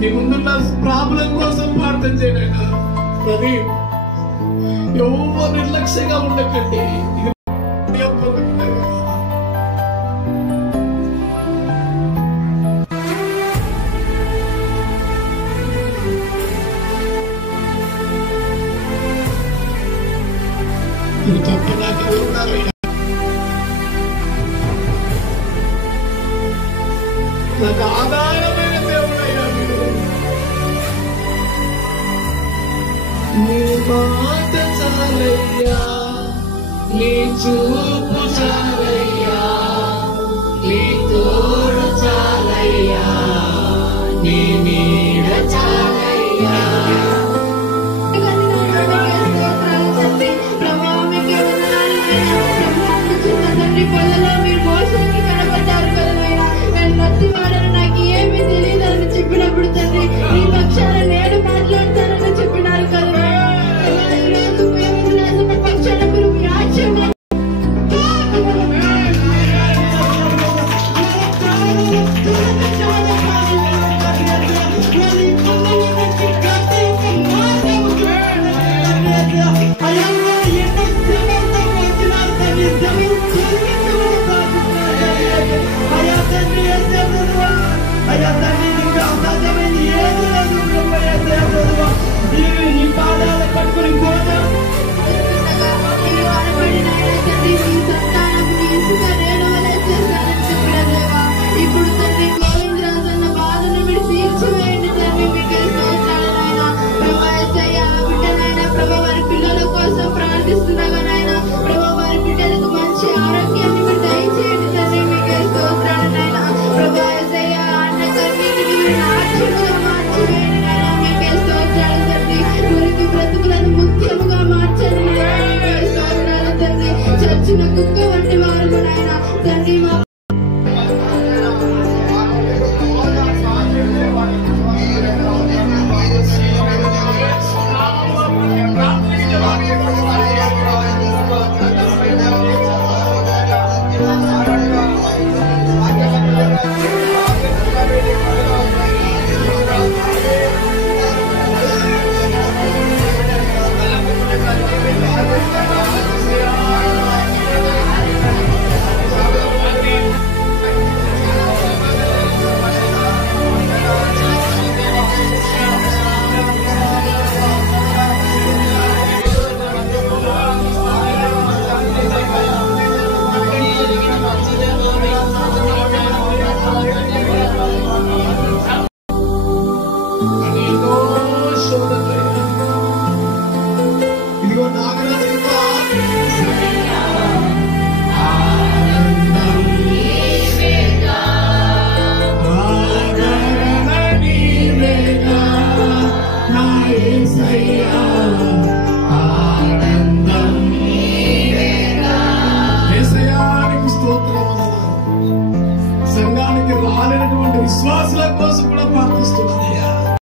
నీ ముందున్న ప్రాబ్లం కోసం ప్రార్థన చేయనైనా. ప్రదీప్, ఎవరు నిర్లక్ష్యంగా ఉండకండి. నువ్వు తప్ప నాకు ఎవరున్నారు? నాకు ఆధారమైన దేవుడయ్యా మీరు. నీ మాట చాలయ్యా, నీ చూపు చాలయ్యా, నీ తోడు చాలయ్యా, నీ నీడ చాలయ్యా. నాకు ఏమి తెలియదని చెప్పినప్పుడు తండ్రి ఈ పక్షాన నేను మాట్లాడతానని చెప్పినారు కదా. పక్షాన మీరు రాజ్యం ఇప్పుడు తండ్రి గోవింద్ రాజు అన్న బాధను మీరు తీర్చివేయండి తండ్రి. మీకే స్తోత్రాలైనా ప్రభా యేసయ్యా. బిడ్డలైనా ప్రభా వారి పిల్లల కోసం ప్రార్థిస్తున్నాగా నాయన ప్రభా వారి బిడ్డలకు మంచి ఆరోగ్యాన్ని మీరు దయచేయండి తండ్రి. మీకే స్తోత్రాలైనా ప్రభా యేసయ్యా. అన్న కన్నీటిని మీరు నాట్యముగా మార్చివేయండి నాయన. మీకే స్తోత్రాలు తండ్రి. గురికి బ్రతుకులను ముఖ్యముగా మార్చండి నాయన. మీకే స్తోత్రాలు తండ్రి. చచ్చిన కుక్క వంటి వారు నాయన తండ్రి. మా Say